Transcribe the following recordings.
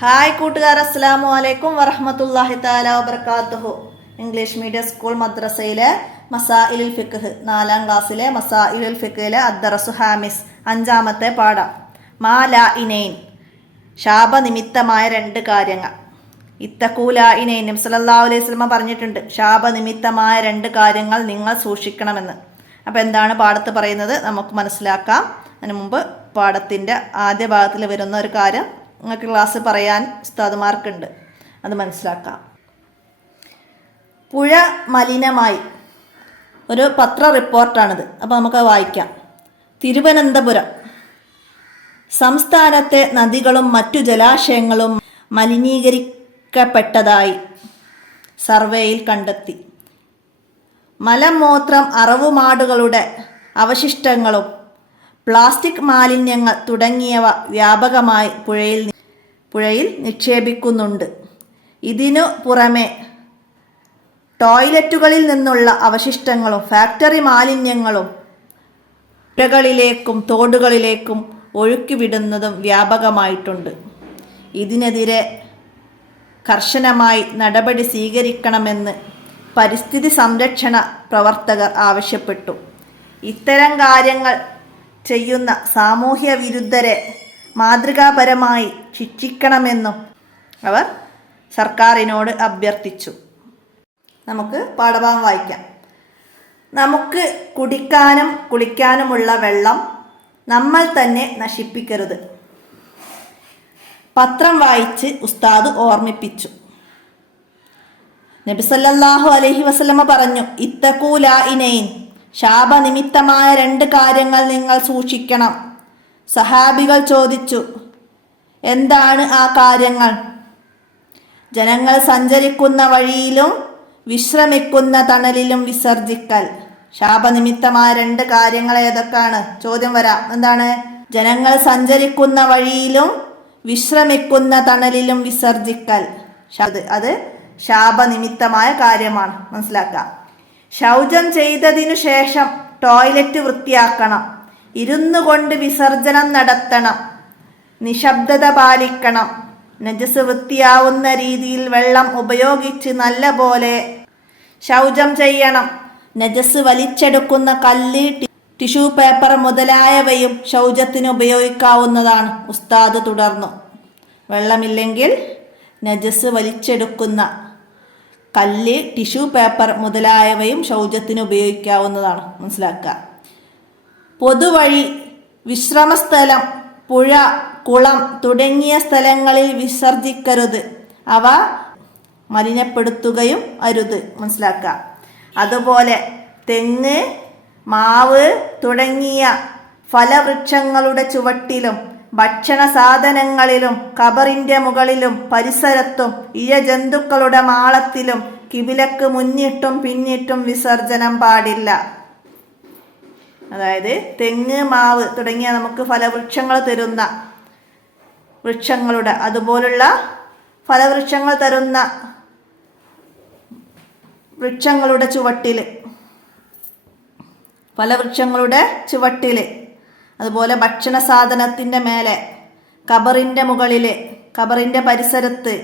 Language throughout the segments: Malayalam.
ഹായ് കൂട്ടുകാർ, അസ്സലാമു അലൈക്കും വറഹ്മത്തുള്ളാഹി തആല വബറകാതുഹു. ഇംഗ്ലീഷ് മീഡിയം സ്കൂൾ മദ്രസയിലെ മസാഇലുൽ ഫിഖ് 4ാം ക്ലാസ്സിലെ മസാഇലുൽ ഫിഖിലെ അദ്ദറസു ഹാമിസ് 5ാമത്തെ പാഠം. മാ ലാ ഇനൈൻ, ശാപനിമിത്തമായ രണ്ട് കാര്യങ്ങൾ. ഇത്തഖൂ ലാ ഇനൈൻ, നബി സല്ലല്ലാഹു അലൈഹി വസല്ലം പറഞ്ഞിട്ടുണ്ട്, ശാപനിമിത്തമായ രണ്ട് കാര്യങ്ങൾ നിങ്ങൾ സൂക്ഷിക്കണമെന്ന്. അപ്പോൾ എന്താണ് പാഠത്ത് പറയുന്നത് നമുക്ക് മനസ്സിലാക്കാം. അതിന് മുമ്പ് പാഠത്തിൻ്റെ ആദ്യ ഭാഗത്തിൽ വരുന്ന ഒരു കാര്യം നിങ്ങൾക്ക് ക്ലാസ് പറയാൻ ഉസ്താദുമാർക്കുണ്ട്, അത് മനസ്സിലാക്കാം. പുഴ മലിനമായി, ഒരു പത്ര റിപ്പോർട്ടാണിത്. അപ്പോൾ നമുക്കത് വായിക്കാം. തിരുവനന്തപുരം സംസ്ഥാനത്തെ നദികളും മറ്റു ജലാശയങ്ങളും മലിനീകരിക്കപ്പെട്ടതായി സർവേയിൽ കണ്ടെത്തി. മലമൂത്രം, അറവുമാടുകളുടെ അവശിഷ്ടങ്ങളും പ്ലാസ്റ്റിക് മാലിന്യങ്ങൾ തുടങ്ങിയവ വ്യാപകമായി പുഴയിൽ നിക്ഷേപിക്കുന്നുണ്ട്. ഇതിനു പുറമെ ടോയ്ലറ്റുകളിൽ നിന്നുള്ള അവശിഷ്ടങ്ങളും ഫാക്ടറി മാലിന്യങ്ങളും പുഴകളിലേക്കും തോടുകളിലേക്കും ഒഴുക്കിവിടുന്നതും വ്യാപകമായിട്ടുണ്ട്. ഇതിനെതിരെ കർശനമായി നടപടി സ്വീകരിക്കണമെന്ന് പരിസ്ഥിതി സംരക്ഷണ പ്രവർത്തകർ ആവശ്യപ്പെട്ടു. ഇത്തരം ചെയ്യുന്ന സാമൂഹ്യ വിരുദ്ധരെ മാതൃകാപരമായി ശിക്ഷിക്കണമെന്നും അവർ സർക്കാരിനോട് അഭ്യർത്ഥിച്ചു. നമുക്ക് പാഠഭാഗം വായിക്കാം. നമുക്ക് കുടിക്കാനും കുളിക്കാനുമുള്ള വെള്ളം നമ്മൾ തന്നെ നശിപ്പിക്കരുത്. പത്രം വായിച്ച് ഉസ്താദ് ഓർമ്മിപ്പിച്ചു. നബി സല്ലല്ലാഹു അലൈഹി വസല്ലമ പറഞ്ഞു, ഇത്തഖൂ ലാ ഇനൈൻ, ശാപനിമിത്തമായ രണ്ട് കാര്യങ്ങൾ നിങ്ങൾ സൂക്ഷിക്കണം. സഹാബികൾ ചോദിച്ചു, എന്താണ് ആ കാര്യങ്ങൾ? ജനങ്ങൾ സഞ്ചരിക്കുന്ന വഴിയിലും വിശ്രമിക്കുന്ന തണലിലും വിസർജിക്കൽ. ശാപനിമിത്തമായ രണ്ട് കാര്യങ്ങൾ ഏതൊക്കെയാണ്? ചോദ്യം വരാം. എന്താണ്? ജനങ്ങൾ സഞ്ചരിക്കുന്ന വഴിയിലും വിശ്രമിക്കുന്ന തണലിലും വിസർജിക്കൽ. അത് ശാപനിമിത്തമായ കാര്യമാണ്, മനസ്സിലാക്കാം. ശൗചം ചെയ്തതിനു ശേഷം ടോയ്ലറ്റ് വൃത്തിയാക്കണം. ഇരുന്നു കൊണ്ട് വിസർജനം നടത്തണം. നിശബ്ദത പാലിക്കണം. നജസ് വൃത്തിയാവുന്ന രീതിയിൽ വെള്ളം ഉപയോഗിച്ച് നല്ല പോലെ ശൗചം ചെയ്യണം. നജസ് വലിച്ചെടുക്കുന്ന കല്ല്, ടിഷ്യൂ പേപ്പർ മുതലായവയും ശൗചത്തിന് ഉപയോഗിക്കാവുന്നതാണ്. ഉസ്താദ് തുടർന്നു, വെള്ളമില്ലെങ്കിൽ നജസ് വലിച്ചെടുക്കുന്ന കല്ല്, ടിഷ്യൂ പേപ്പർ മുതലായവയും ശൗചത്തിന് ഉപയോഗിക്കാവുന്നതാണ്, മനസ്സിലാക്കുക. പൊതുവഴി, വിശ്രമസ്ഥലം, പുഴ, കുളം തുടങ്ങിയ സ്ഥലങ്ങളിൽ വിസർജിക്കരുത്. അവ മലിനപ്പെടുത്തുകയും അരുത്, മനസ്സിലാക്കുക. അതുപോലെ തെങ്ങ്, മാവ് തുടങ്ങിയ ഫലവൃക്ഷങ്ങളുടെ ചുവട്ടിലും ഭക്ഷണ സാധനങ്ങളിലും ഖബറിന്റെ മുകളിലും പരിസരത്തും ഇഴജന്തുക്കളുടെ മാളത്തിലും കിബിലക്ക് മുന്നിട്ടും പിന്നിട്ടും വിസർജനം പാടില്ല. അതായത് തെങ്ങ്, മാവ് തുടങ്ങിയ നമുക്ക് ഫലവൃക്ഷങ്ങൾ തരുന്ന വൃക്ഷങ്ങളുടെ, അതുപോലുള്ള ഫലവൃക്ഷങ്ങൾ തരുന്ന വൃക്ഷങ്ങളുടെ ചുവട്ടിൽ, അതുപോലെ ഭക്ഷണ സാധനത്തിൻ്റെ മേലെ, ഖബറിൻ്റെ മുകളിൽ, ഖബറിൻ്റെ പരിസരത്ത്,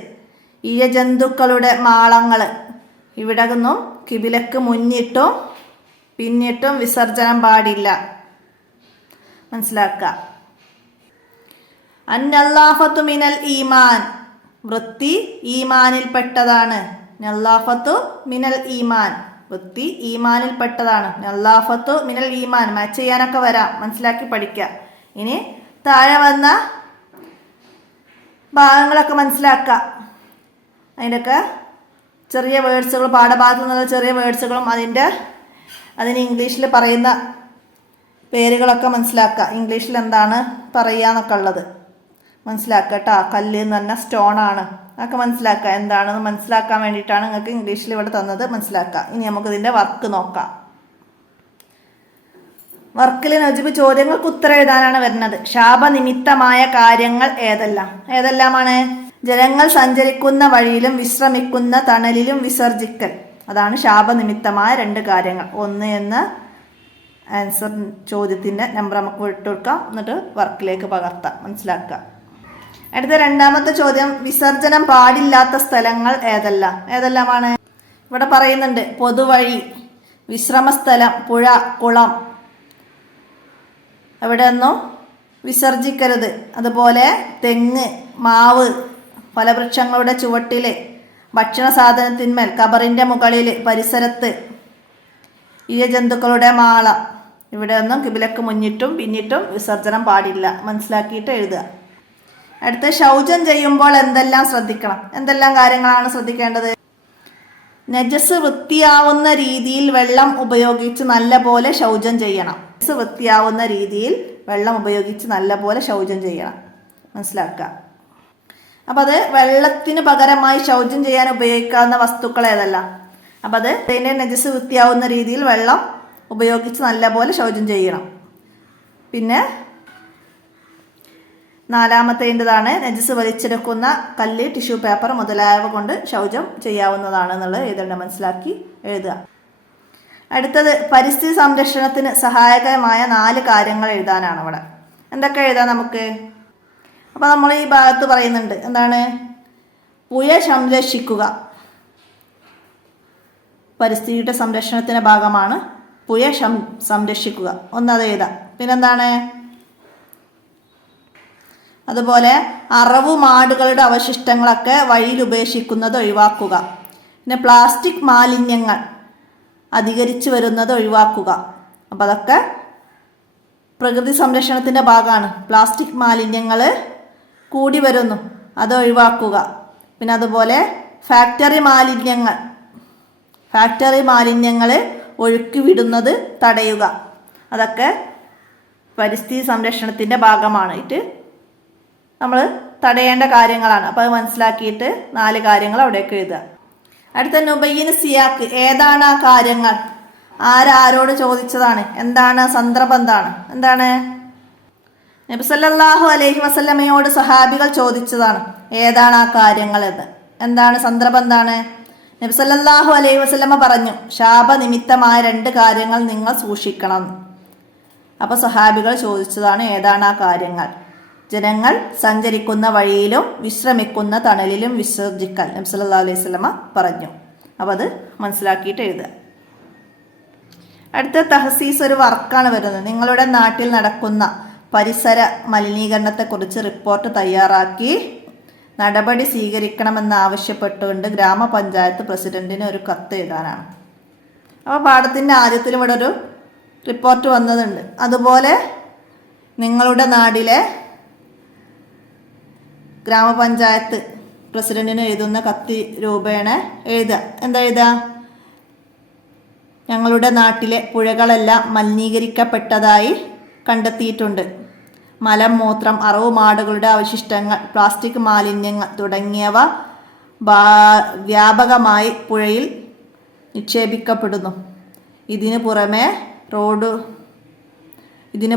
ഇഴജന്തുക്കളുടെ മാളങ്ങൾ, ഇവിടെ നിന്നും കിബിലക്ക് മുന്നിട്ടും പിന്നിട്ടും വിസർജനം പാടില്ല, മനസ്സിലാക്കുക. അന്നല്ലാഫത്തു മിനൽ ഈമാൻ, വൃത്തി ഈമാനിൽപ്പെട്ടതാണ്. നല്ലാഫത്തു മിനൽ ഈമാൻ, വൃത്തി ഈമാനിൽപ്പെട്ടതാണ്. നല്ലാഫത്തു മിനൽ ഈമാൻ, മാച്ച് ചെയ്യാനൊക്കെ വരാം, മനസ്സിലാക്കി പഠിക്കുക. ഇനി താഴെ വന്ന ഭാഗങ്ങളൊക്കെ മനസ്സിലാക്കുക. അതിൻ്റെയൊക്കെ ചെറിയ വേർഡ്സുകൾ, പാഠഭാഗത്തു നിന്നുള്ള ചെറിയ വേർഡ്സുകളും അതിന് ഇംഗ്ലീഷിൽ പറയുന്ന പേരുകളൊക്കെ മനസ്സിലാക്കുക. ഇംഗ്ലീഷിൽ എന്താണ് പറയുക എന്നൊക്കെ ഉള്ളത് മനസ്സിലാക്കുക കേട്ടോ. കല്ല് എന്ന് പറഞ്ഞാൽ സ്റ്റോണാണ്, അതൊക്കെ മനസ്സിലാക്കുക. എന്താണെന്ന് മനസ്സിലാക്കാൻ വേണ്ടിയിട്ടാണ് നിങ്ങൾക്ക് ഇംഗ്ലീഷിൽ ഇവിടെ തന്നത്, മനസ്സിലാക്കുക. ഇനി നമുക്കിതിൻ്റെ വർക്ക് നോക്കാം. വർക്കിൽ നജീബ് ചോദ്യങ്ങൾക്ക് ഉത്തരം എഴുതാനാണ് വരുന്നത്. ശാപനിമിത്തമായ കാര്യങ്ങൾ ഏതെല്ലാമാണ്? ജനങ്ങൾ സഞ്ചരിക്കുന്ന വഴിയിലും വിശ്രമിക്കുന്ന തണലിലും വിസർജിക്കൽ. അതാണ് ശാപനിമിത്തമായ രണ്ട് കാര്യങ്ങൾ. 1 എന്ന ചോദ്യത്തിൻ്റെ നമ്പർ നമുക്ക് വിട്ടുകൊടുക്കാം, എന്നിട്ട് വർക്കിലേക്ക് പകർത്താം, മനസ്സിലാക്കുക. അടുത്ത രണ്ടാമത്തെ ചോദ്യം, വിസർജനം പാടില്ലാത്ത സ്ഥലങ്ങൾ ഏതെല്ലാമാണ്? ഇവിടെ പറയുന്നുണ്ട് പൊതുവഴി, വിശ്രമസ്ഥലം, പുഴ, കുളം, എവിടെയൊന്നും വിസർജിക്കരുത്. അതുപോലെ തെങ്ങ്, മാവ്, ഫലവൃക്ഷങ്ങളുടെ ചുവട്ടിൽ, ഭക്ഷണ സാധനത്തിന്മേൽ, കബറിൻ്റെ മുകളിൽ, പരിസരത്ത്, ഇഴജന്തുക്കളുടെ മാള, ഇവിടെയൊന്നും കിബിലക്ക് മുന്നിട്ടും പിന്നിട്ടും വിസർജനം പാടില്ല. മനസ്സിലാക്കിയിട്ട് എഴുതുക. അടുത്ത ശൗചം ചെയ്യുമ്പോൾ എന്തെല്ലാം ശ്രദ്ധിക്കണം? എന്തെല്ലാം കാര്യങ്ങളാണ് ശ്രദ്ധിക്കേണ്ടത്? നജസ് വൃത്തിയാവുന്ന രീതിയിൽ വെള്ളം ഉപയോഗിച്ച് നല്ലപോലെ ശൗചം ചെയ്യണം. നജസ് വൃത്തിയാവുന്ന രീതിയിൽ വെള്ളം ഉപയോഗിച്ച് നല്ലപോലെ ശൗചം ചെയ്യണം. മനസ്സിലാക്കുക. അപ്പം അത് വെള്ളത്തിന് പകരമായി ശൗചം ചെയ്യാൻ ഉപയോഗിക്കാവുന്ന വസ്തുക്കൾ ഏതെല്ലാം? അപ്പം അത് അതിൻ്റെ നജസ് വൃത്തിയാവുന്ന രീതിയിൽ വെള്ളം ഉപയോഗിച്ച് നല്ലപോലെ ശൗചം ചെയ്യണം. പിന്നെ നാലാമത്തേതാണ് നജസ് വലിച്ചെടുക്കുന്ന കല്ല്, ടിഷ്യൂ പേപ്പർ മുതലായവ കൊണ്ട് ശൗചം ചെയ്യാവുന്നതാണ് എന്നുള്ളത് എഴുതേണ്ട. മനസ്സിലാക്കി എഴുതുക. അടുത്തത് പരിസ്ഥിതി സംരക്ഷണത്തിന് സഹായകമായ 4 കാര്യങ്ങൾ എഴുതാനാണ് ഇവിടെ. എന്തൊക്കെ എഴുതാം നമുക്ക്? അപ്പോൾ നമ്മൾ ഈ ഭാഗത്ത് പറയുന്നുണ്ട് എന്താണ്? പുഴ സംരക്ഷിക്കുക. പരിസ്ഥിതിയുടെ സംരക്ഷണത്തിൻ്റെ ഭാഗമാണ് പുഴ സംരക്ഷിക്കുക. ഒന്നത് എഴുതാം. പിന്നെന്താണ്? അതുപോലെ അറവുമാടുകളുടെ അവശിഷ്ടങ്ങളൊക്കെ വഴിയിൽ ഉപേക്ഷിക്കുന്നത് ഒഴിവാക്കുക. പിന്നെ പ്ലാസ്റ്റിക് മാലിന്യങ്ങൾ അധികരിച്ചു വരുന്നത് ഒഴിവാക്കുക. അപ്പോൾ അതൊക്കെ പ്രകൃതി സംരക്ഷണത്തിൻ്റെ ഭാഗമാണ്. പ്ലാസ്റ്റിക് മാലിന്യങ്ങൾ കൂടി വരുന്നു, അത് ഒഴിവാക്കുക. പിന്നെ അതുപോലെ ഫാക്ടറി മാലിന്യങ്ങൾ ഒഴുക്കി വിടുന്നത് തടയുക. അതൊക്കെ പരിസ്ഥിതി സംരക്ഷണത്തിൻ്റെ ഭാഗമാണ്. നമ്മൾ തടയേണ്ട കാര്യങ്ങളാണ്. അപ്പോൾ അത് മനസ്സിലാക്കിയിട്ട് 4 കാര്യങ്ങൾ അവിടേക്ക് എഴുതുക. അടുത്ത നുബയ്യിന് സിയാക്ക്, ഏതാണ് ആ കാര്യങ്ങൾ? ആരോട് ചോദിച്ചതാണ്? എന്താണ് സന്ദർഭം? എന്താണ്? നബി സല്ലല്ലാഹു അലൈഹി വസല്ലമയോട് സഹാബികൾ ചോദിച്ചതാണ് ഏതാണ് ആ കാര്യങ്ങൾ എന്ന്. എന്താണ് സന്ദർഭം? നബി സല്ലല്ലാഹു അലൈഹി വസല്ലമ പറഞ്ഞു, ശാപനിമിത്തമായ 2 കാര്യങ്ങൾ നിങ്ങൾ സൂക്ഷിക്കണം. അപ്പോൾ സഹാബികൾ ചോദിച്ചതാണ് ഏതാണ് ആ കാര്യങ്ങൾ? ജനങ്ങൾ സഞ്ചരിക്കുന്ന വഴിയിലും വിശ്രമിക്കുന്ന തണലിലും വിസർജിക്കൽ നബി സല്ലല്ലാഹു അലൈഹി വസല്ലമ പറഞ്ഞു. അപ്പോൾ അത് മനസ്സിലാക്കിയിട്ട് എഴുതുക. അടുത്ത തഹസീസ് ഒരു വർക്കാണ് വരുന്നത്. നിങ്ങളുടെ നാട്ടിൽ നടക്കുന്ന പരിസര മലിനീകരണത്തെക്കുറിച്ച് റിപ്പോർട്ട് തയ്യാറാക്കി നടപടി സ്വീകരിക്കണമെന്നാവശ്യപ്പെട്ടുകൊണ്ട് ഗ്രാമപഞ്ചായത്ത് പ്രസിഡന്റിന് ഒരു കത്ത് എഴുതാനാണ്. അപ്പോൾ പാഠത്തിൻ്റെ ആദ്യത്തിൽ ഇവിടെ ഒരു റിപ്പോർട്ട് വന്നതുണ്ട്. അതുപോലെ നിങ്ങളുടെ നാട്ടിലെ ഗ്രാമപഞ്ചായത്ത് പ്രസിഡന്റിന് എഴുതുന്ന കത്ത് രൂപേണ എഴുതുക. എന്താ എഴുതുക? ഞങ്ങളുടെ നാട്ടിലെ പുഴകളെല്ലാം മലിനീകരിക്കപ്പെട്ടതായി കണ്ടെത്തിയിട്ടുണ്ട്. മലം, മൂത്രം, അറവുമാടുകളുടെ അവശിഷ്ടങ്ങൾ, പ്ലാസ്റ്റിക് മാലിന്യങ്ങൾ തുടങ്ങിയവ വ്യാപകമായി പുഴയിൽ നിക്ഷേപിക്കപ്പെടുന്നു. ഇതിനു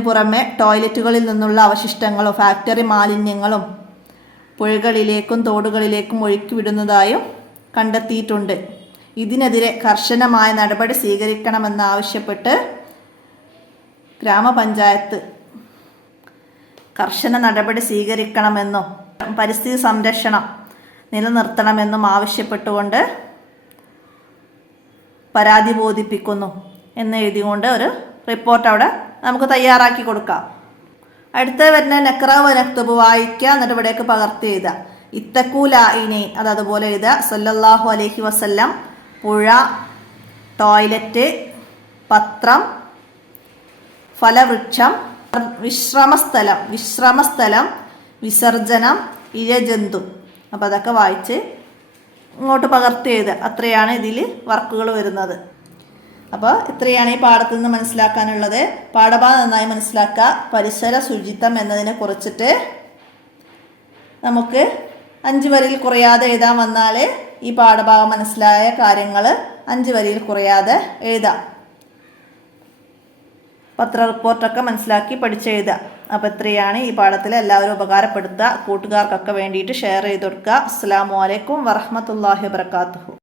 പുറമെ ടോയ്ലറ്റുകളിൽ നിന്നുള്ള അവശിഷ്ടങ്ങളും ഫാക്ടറി മാലിന്യങ്ങളും പുഴകളിലേക്കും തോടുകളിലേക്കും ഒഴുക്കിവിടുന്നതായും കണ്ടെത്തിയിട്ടുണ്ട്. ഇതിനെതിരെ കർശനമായ നടപടി സ്വീകരിക്കണമെന്നാവശ്യപ്പെട്ട് ഗ്രാമപഞ്ചായത്ത് കർശന നടപടി സ്വീകരിക്കണമെന്നും പരിസ്ഥിതി സംരക്ഷണം നിലനിർത്തണമെന്നും ആവശ്യപ്പെട്ടുകൊണ്ട് പരാതി ബോധിപ്പിക്കുന്നു എന്ന് എഴുതിക്കൊണ്ട് ഒരു റിപ്പോർട്ട് അവിടെ നമുക്ക് തയ്യാറാക്കി കൊടുക്കാം. അടുത്ത വരുന്ന നക്റാവ് നക്തുബ് വായിക്കുക, എന്നിട്ട് ഇവിടേക്ക് പകർത്തി എഴുതുക. ഇത്തക്കൂലായിനെ അതുപോലെ എഴുതുക. സല്ലല്ലാഹു അലൈഹി വസല്ലം, പുഴ, ടോയ്ലറ്റ്, പത്രം, ഫലവൃക്ഷം, വിശ്രമസ്ഥലം, വിസർജനം, ഇഴജന്തു. അപ്പോൾ അതൊക്കെ വായിച്ച് ഇങ്ങോട്ട് പകർത്തി എഴുതുക. അത്രയാണ് ഇതിൽ വർക്കുകൾ വരുന്നത്. അപ്പോൾ ഇത്രയാണ് ഈ പാഠത്തിൽ നിന്ന് മനസ്സിലാക്കാനുള്ളത്. പാഠഭാഗം നന്നായി മനസ്സിലാക്കുക. പരിസര ശുചിത്വം എന്നതിനെ കുറിച്ചിട്ട് നമുക്ക് 5 വരിയിൽ കുറയാതെ എഴുതാൻ വന്നാൽ ഈ പാഠഭാഗം മനസ്സിലായ കാര്യങ്ങൾ 5 വരിയിൽ കുറയാതെ എഴുതാം. പത്ര റിപ്പോർട്ടൊക്കെ മനസ്സിലാക്കി പഠിച്ചെഴുതുക. അപ്പോൾ ഇത്രയാണ് ഈ പാഠത്തിൽ. എല്ലാവരും ഉപകാരപ്പെടുത്തുക. കൂട്ടുകാർക്കൊക്കെ വേണ്ടിയിട്ട് ഷെയർ ചെയ്ത് കൊടുക്കുക. അസ്സലാമു അലൈക്കും വറഹ്മത്തുള്ളാഹി വബറകാതുഹു.